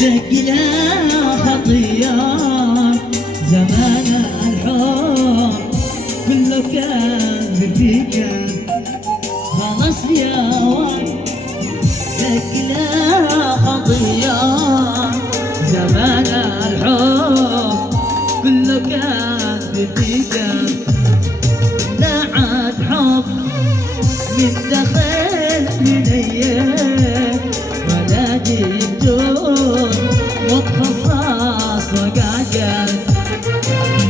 سجلها خطية زمان الحب كله كان فيك خلاص يا واد. سجلها خطية زمان الحب كله كان فيك لا عاد حب من دخل بنيه ولا جيتون متخصص وقاعد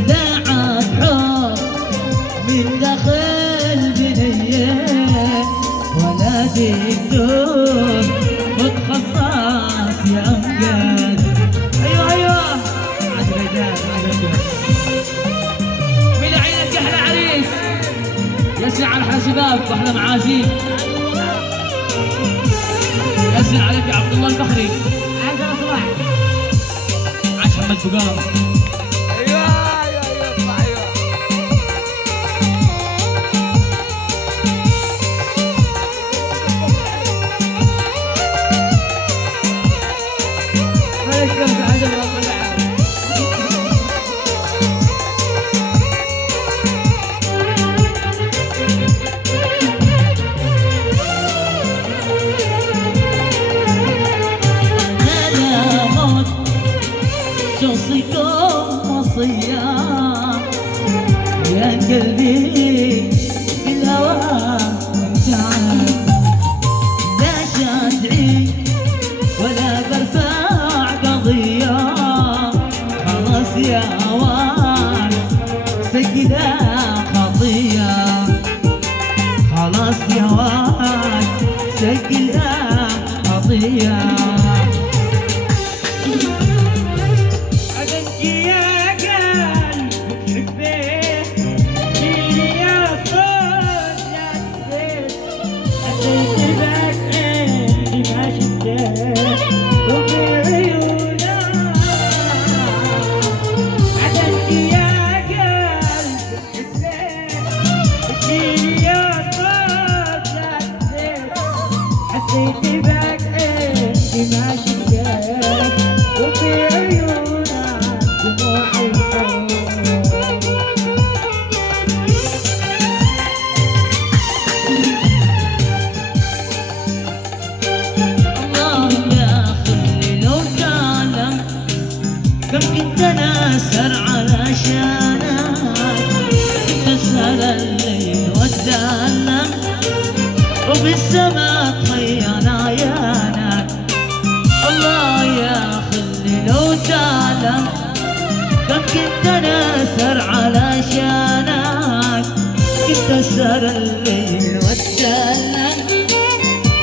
لا عاد حب من دخل بنيه ولا جيتون متخصص يا امجاد. ايوه ايوه عاد رجال من عينك احلى عريس يسري على احلى شباب واحلى معازيم. يسري عليك يا عبد الله البحري. عايز انا صباح عاش محمد بقام. ايوه ايوه ايوه اطلع ايوه. مالك كم عجب والله. شوصيكم وصية يا قلبي بالهوى تعال لا شادعي ولا برفع قضية خلاص يا واد سجلها خطية خلاص يا واد سجلها خطية. كنت ناسر علشانك تسهر الليل والدلم وبالسما طيان عيانك. الله يا خلي لو تعلم كم كنت ناسر علشانك كنت اسهر الليل والدلم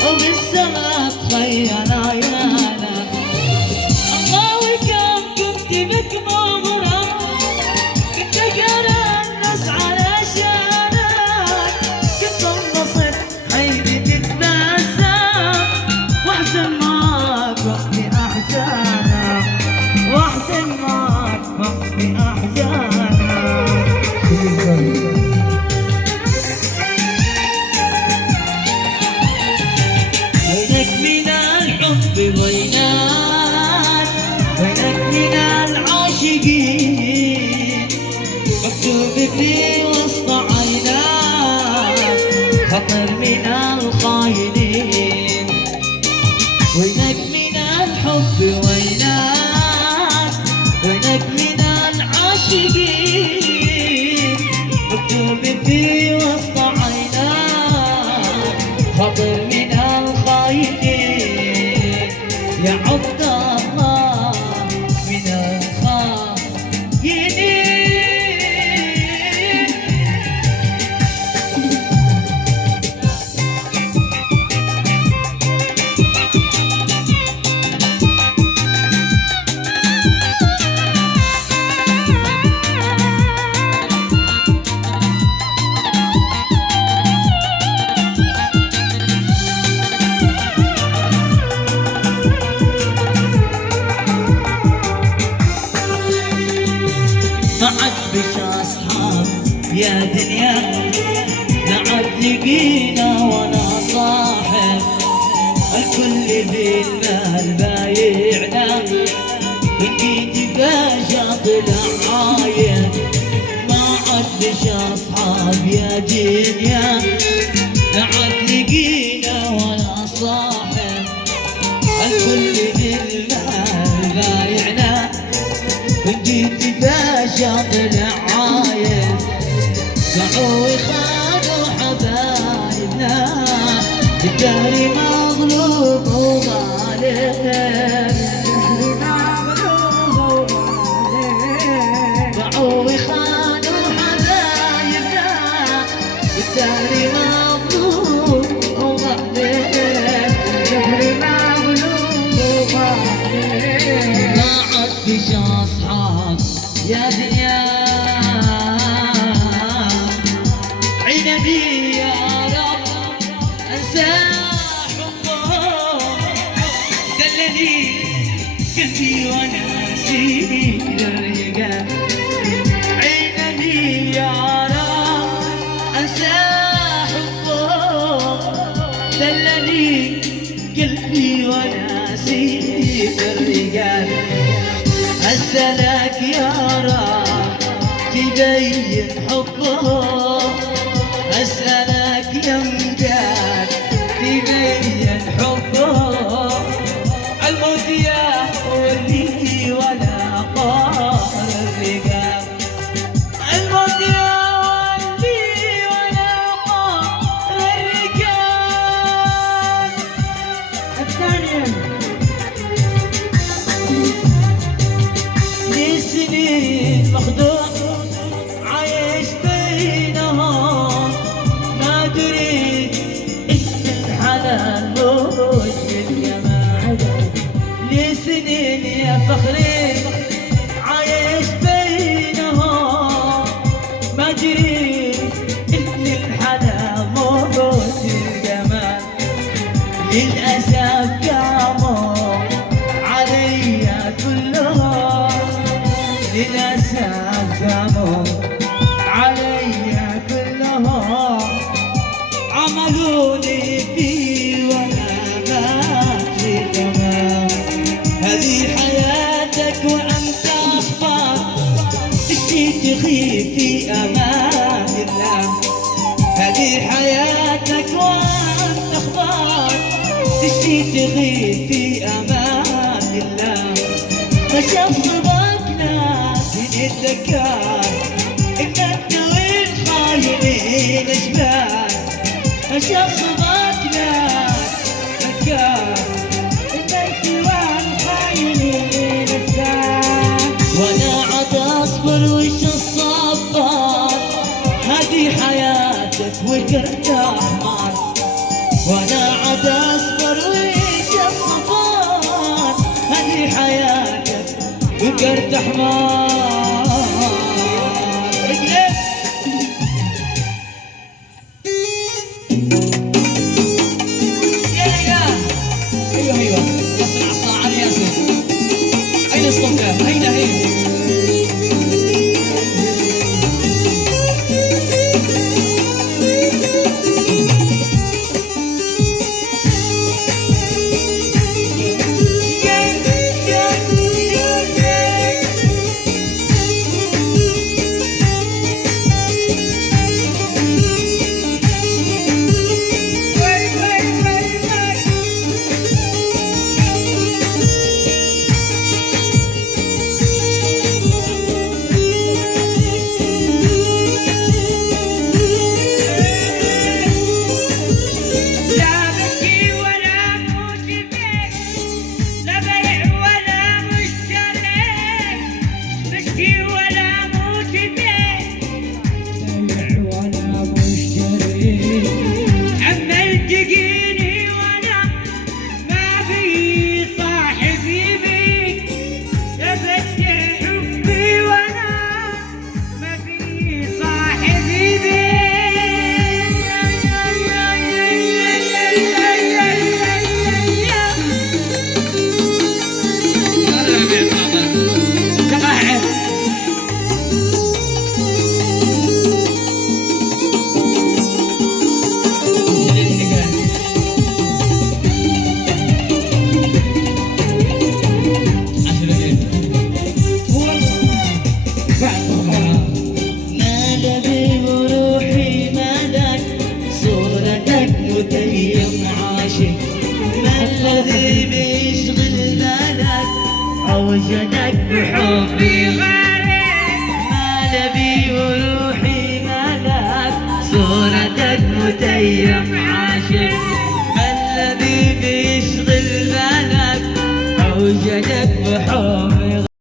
وبالسما طيان عيانك. بك مغرم كنت اقرا الناس علشانك كنت انبسط عيني تتبسم واحزن معاك وقت احزانك واحزن معاك وقت احزانك. وينك من الحب وينك وينك من العاشقين مكتوب في وسط عيناك خطر من الخاينين. وينك من الحب وينك وينك من العاشقين مكتوب في وسط عيناك خطر من الخاينين. يا عبد الله من الخاينين. ما عاد بش اصحاب يا دنيا نعد لقينا وانا صاحب الكل بالمال باين بالعاية ما عدش أصحاب يا دنيا لا عد لقينا ولا صاحب الكل بالمال بايعنا وجيت باشا بالعاية باعوا وخانوا حبايبنا الدهر مغلوب وغالب باعوا وخانوا حبايبنا الدهر مغلوب وغالب ما عاد فيش أصحاب يا دنيا عيني يا رب انسى حبه دلني قلبي وانا اسير الرقاب عيني يا رب انسى حبه دلني قلبي وانا اسير الرقاب اسالك يا رب تبين حبه أسألك يا مجاد تبين حبه الموت يا ولي ولا قهر الرقاب الموت يا ولي ولا قهر الرقاب الثانية لسنين مخدوع عايش بينهم ما دريت إن الحنان مش بالجمال لسنين يا فخري عايش بينهم ما دريت إن الحنان مش بالجمال للأسف قاموا عليا كلهم للأسف قاموا عليا كلهم عملوني فيه وانا ما في تمام هذه حياتك وانت اخبار تشتي تخيب في امان الله هذه حياتك وانت اخبار تشتي تخيب في امان الله فشخصبك ناس من الذكاء انت والخاينين اشبال فشخصبك ناس ذكاء انت والخاينين اشبال وانا عاد اصبر وش الصبر هذه حياتك وكرت احمر وانا عاد اصبر وش الصبر هذه حياتك وكرت احمر ايوه ياسر على الصاعد ياسر اين الصوت اين هي أوجدك بحبي ما نبي وروحي مالك صورتك متيم عاشق ما الذي بيشغل بالك أوجدك بحبي